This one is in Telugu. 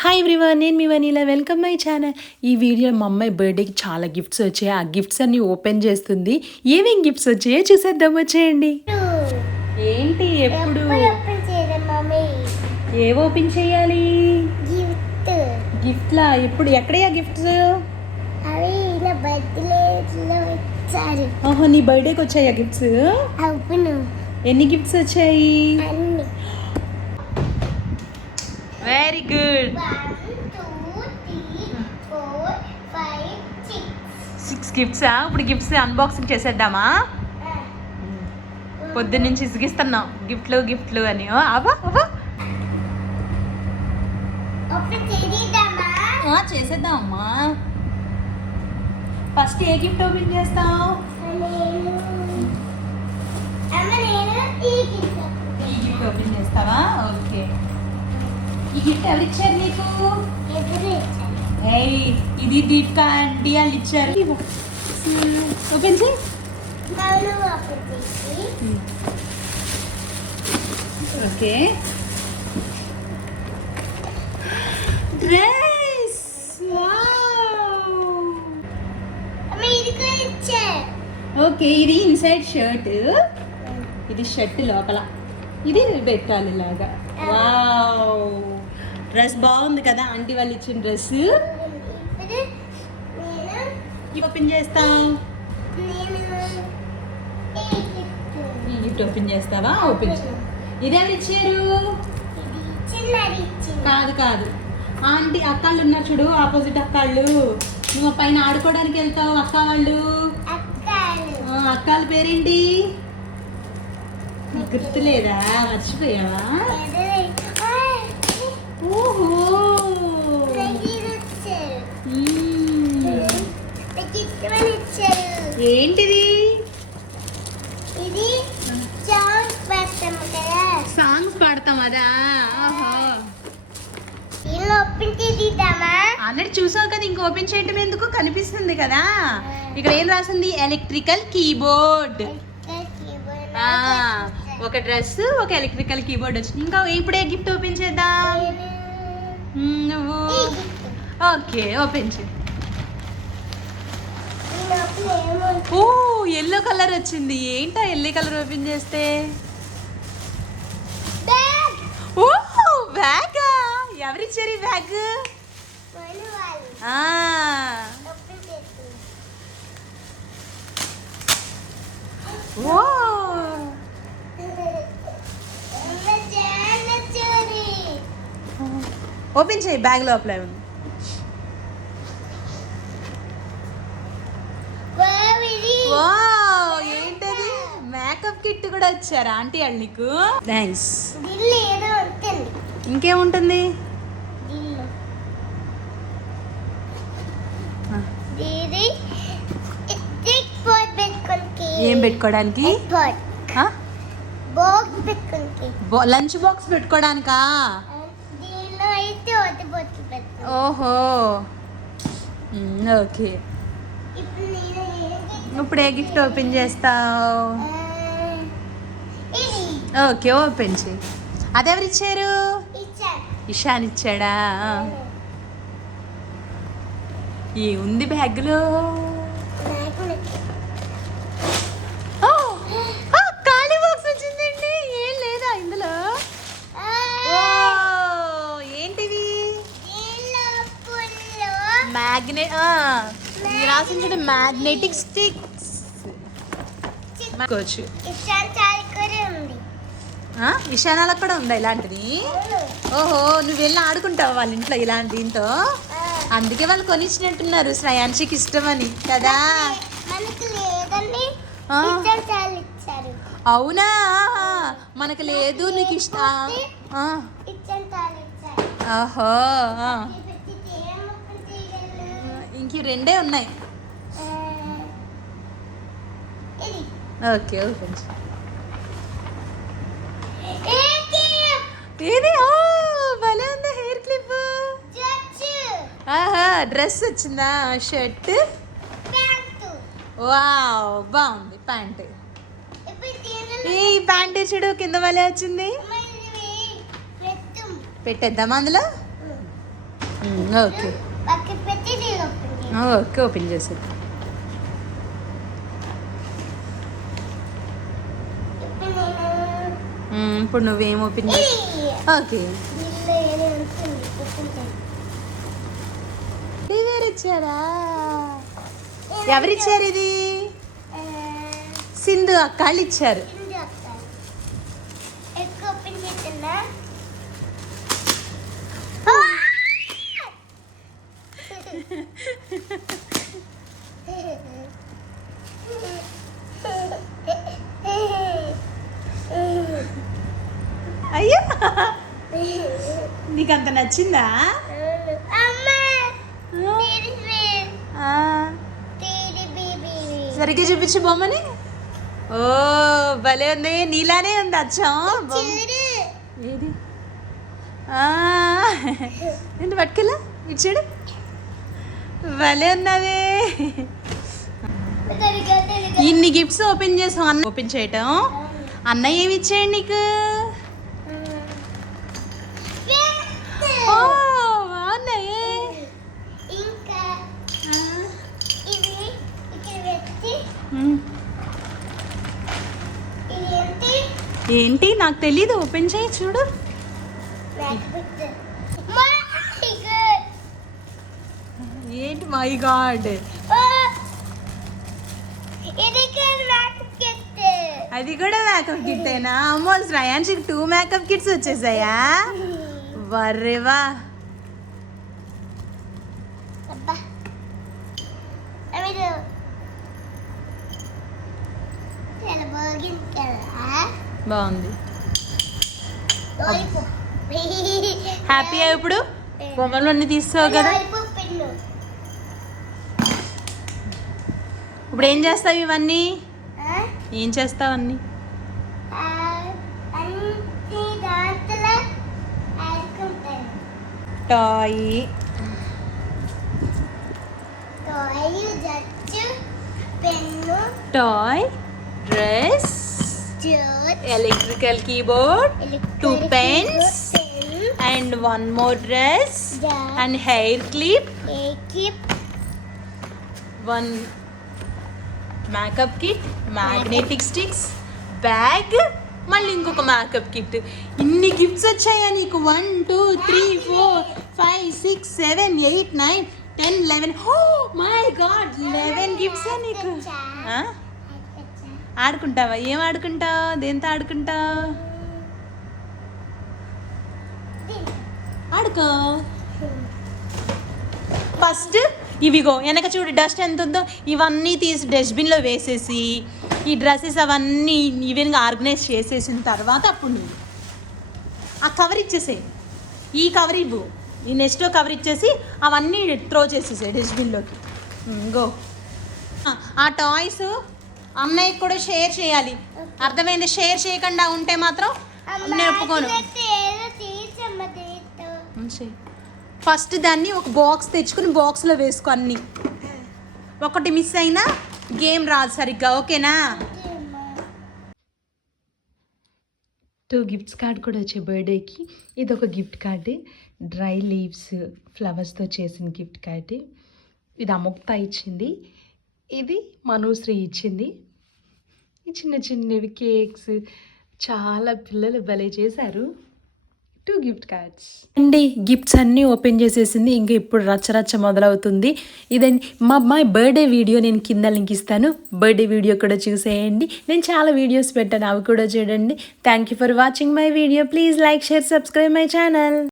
హాయ్ ఎవ్రీవన్ నేను మీ వనీలా వెల్కమ్ మై ఛానల్ ఈ వీడియో మా అమ్మాయి బర్త్డేకి చాలా గిఫ్ట్స్ వచ్చాయి. ఆ గిఫ్ట్స్ అన్ని ఓపెన్ చేస్తుంది. ఏమేం గిఫ్ట్స్ వచ్చాయో చూసేద్దాం వచ్చేయండి. ఏంటి ఎప్పుడు? ఏ ఓపెన్ చేయాలి? గిఫ్ట్ గిఫ్ట్లా ఎప్పుడు? ఎక్కడయ్యా గిఫ్ట్స్ ఓహో నీ బర్త్డేకి వచ్చాయా గిఫ్ట్స్ ఎన్ని గిఫ్ట్స్ వచ్చాయి? వెరీ గుడ్ సిక్స్ గిఫ్ట్సా ఇప్పుడు గిఫ్ట్స్ అన్బాక్సింగ్ చేసేద్దామా? పొద్దున్న నుంచి ఇసిగిస్తున్నాం గిఫ్ట్లు గిఫ్ట్లు అని. ఓ, అవ్వా అవ్వా. ఒకటి తెలియదమ్మా ఆ, చేసేద్దాం అమ్మా. ఫస్ట్ ఏ గిఫ్ట్ ఓపెన్ చేస్తావు నేను అమ్మ నేను ఈ గిఫ్ట్ ఈ గిఫ్ట్ ఓపెన్ చేస్తావా ఓకే ఈ గిఫ్ట్ ఎవరు ఇచ్చారు నీకు ఇది దీపిక ఆంటీ వాళ్ళు ఇచ్చారు. ఓపెన్ చేయి. ఓకే. డ్రెస్ ఓకే ఇది ఇన్సైడ్ షర్ట్ ఇది షర్ట్ లోపల. ఇది పెట్టాలి ఇలాగా. వావ్ డ్రెస్ బాగుంది కదా ఆంటీ వాళ్ళు ఇచ్చిన డ్రెస్ ఓపెన్ చేస్తాం నేను ఈ గిఫ్ట్ ఓపెన్ చేస్తావా? ఓపెన్ ఇదేమి ఇచ్చారు. కాదు కాదు. ఆంటీ అక్కాళ్ళు ఉన్నారు చూడు ఆపోజిట్ అక్కాళ్ళు. నువ్వు పైన ఆడుకోవడానికి వెళ్తావు అక్క వాళ్ళు. అక్కలు పేరేంటి? గుర్తులేదా? మర్చిపోయావా ఓహో మ్మ్. ఏంటిది? ఇది కదా. సాంగ్స్ పాడతాం అదా ఓహో ఓపెన్ చేద్దామా? ఆల్రెడీ చూసావు కదా ఇంక ఓపెన్ చేయటం ఎందుకు? కనిపిస్తుంది కదా. ఇక్కడ ఏం రాసింది? Electrical keyboard. ఒక డ్రెస్ ఒక ఎలక్ట్రికల్ కీబోర్డ్ వచ్చింది. ఇంకా ఇప్పుడే గిఫ్ట్ ఓపెన్ చేద్దాం. నువ్వు. ఓకే ఓపెన్ చే ఓ ఎల్లో కలర్ వచ్చింది. ఏంటా ఎల్లో కలర్ ఓపెన్ చేస్తే? ఓ బ్యాగా? ఎవరిచ్చారు ఈ బ్యాగ్? ఓ. ఓపెన్ చేయి బ్యాగ్ లోపల ఉంది వావ్ ఏంటది మేకప్ కిట్ కూడా వచ్చారా ఆంటీ వాళ్ళు నీకు? థ్యాంక్స్ ఇంకేముంటుంది? ఏం పెట్టుకోవడానికి లంచ్ బాక్స్ పెట్టుకోవడానికా ఓహో. ఓకే. ఇప్పుడు నేను ఏం గిఫ్ట్ ఓపెన్ చేస్తావు? ఓకే ఓపెన్ చేయి. అదెవరు ఇచ్చారు ఇషాన్ ఇచ్చాడా? ఏ ఉంది బ్యాగ్లో. ఖాళీ బాక్స్ వచ్చిందండి. ఏం లేదా ఇందులో? ఏంటివి పుల్లు. మ్యాగ్నెట్ రాసించడం మ్యాగ్నెటిక్ స్టిక్స్. చాలా కూడా ఉంది ఇలాంటిది. ఓహో నువ్వు వెళ్ళి ఆడుకుంటావు వాళ్ళ ఇంట్లో ఇలాంటి దీంతో? అందుకే వాళ్ళు కొనిచ్చినట్టున్నారు. శ్రయాంశికి ఇష్టమని. కదా? అవునా. మనకు లేదు నీకు ఇష్ట? ఓహో? ఇంక రెండే ఉన్నాయి. ఓకే ఓకే ఏంటి? ఇది ఓ భలే ఉంది హెయిర్ క్లిప్. ఆహా డ్రెస్ వచ్చిందా? షర్ట్. వావ్ బాగుంది ప్యాంట్. ఈ ప్యాంట్ చూడు కింద భలే వచ్చింది. మరి ఇది పెట్టు. పెట్టేద్దామా అందులో? ఓకే. ఓకే ఓపెన్ చేసేది ఇప్పుడు నేను మ్మ్, ఇప్పుడు నువ్వేం ఓపెన్ చేసి ఓకే. ఎవరిచ్చారా? ఎవరిచ్చారు ఇది? సింధు అక్కాళ్ళు ఇచ్చారు నీకు అంత నచ్చిందా సరిగ్గా చూపించు బొమ్మని. ఓ భలే ఉంది. నీలానే ఉంది అచ్చం. ఏది? ఆ, ఏంటి పట్టుకెళ్ళా? ఇచ్చాడు. భలే ఉన్నవే తెలియదు. ఇన్ని గిఫ్ట్స్ ఓపెన్ చేసాం అన్న ఓపెన్ చేయటం? అన్నయ్య ఏమి ఇచ్చాడు నీకు ఓ బాగున్నాయే ఇంకా ఇది ఇక్కడ పెట్టి ఉమ్. ఇది ఏంటి ఏంటి? నాకు తెలీదు. ఓపెన్ చేయి చూడు. ఏంటి మై గాడ్. అది కూడా మేకప్ కిట్ అయినా అమ్మో శ్రయాన్షికి టూ మేకప్ కిట్స్ వచ్చేసాయా? వర్రేవా అబ్బా అమిరు చాలా బాగుంది కదా బాగుంది. హ్యాపీ ఇప్పుడు? బొమ్మలు అన్ని తీస్తావు కదా. ఇప్పుడు ఏం చేస్తావు ఇవన్నీ? ఏం చేస్తావు అన్ని? Toy. Toy dress. Electrical keyboard Two pens. Pen and one more dress. And hair clip one makeup kit magnetic sticks bag మళ్ళీ ఇంకొక మేకప్ కిట్ ఇన్ని గిఫ్ట్స్ వచ్చాయా నీకు? One two three four five six seven eight nine ten eleven oh my god eleven gifts నీకు? ఆడుకుంటావా? ఏం ఆడుకుంటావు దేంతో ఆడుకుంటావు ఆడుకో. ఫస్ట్ ఇవిగో వెనక చూడు డస్ట్ ఎంత ఉందో ఇవన్నీ తీసి డస్ట్బిన్లో వేసేసి ఈ డ్రెస్సెస్ అవన్నీ ఈవెన్గా ఆర్గనైజ్ చేసేసిన తర్వాత అప్పుడు నువ్వు ఆ కవర్ ఇచ్చేసే ఈ కవర్ ఇవ్వు. ఈ నెక్స్ట్ కవర్ ఇచ్చేసి అవన్నీ త్రో చేసేసాయి డస్ట్బిన్లోకి గో ఆ టాయ్స్ అన్నయ్యకి కూడా షేర్ చేయాలి. అర్థమైంది? షేర్ చేయకుండా ఉంటే మాత్రం నేను ఒప్పుకోను ఉంచేయ్. ఫస్ట్ దాన్ని ఒక బాక్స్ తెచ్చుకుని బాక్స్లో వేసుకో అన్ని. ఒకటి మిస్ అయినా గేమ్ రాదు సరిగ్గా ఓకేనా? టూ గిఫ్ట్స్ కార్డ్ కూడా వచ్చాయి బర్త్డేకి ఇది ఒక గిఫ్ట్ కార్డు. డ్రై లీవ్స్ ఫ్లవర్స్తో చేసిన గిఫ్ట్ కార్డు. ఇది అముక్త ఇచ్చింది. ఇది మనుశ్రీ ఇచ్చింది. చిన్న చిన్నవి కేక్స్ చాలా పిల్లలు భలే చేశారు. టూ గిఫ్ట్ కార్డ్స్ అండి గిఫ్ట్స్ అన్నీ ఓపెన్ చేసేసింది. ఇంకా ఇప్పుడు రచ్చ రచ్చ మొదలవుతుంది. ఇదండి మా అమ్మాయి బర్త్డే వీడియో నేను కింద లింక్ ఇస్తాను. బర్త్డే వీడియో కూడా చూసేయండి. నేను చాలా వీడియోస్ పెట్టాను. అవి కూడా చూడండి. Thank you for watching my video please like share subscribe my channel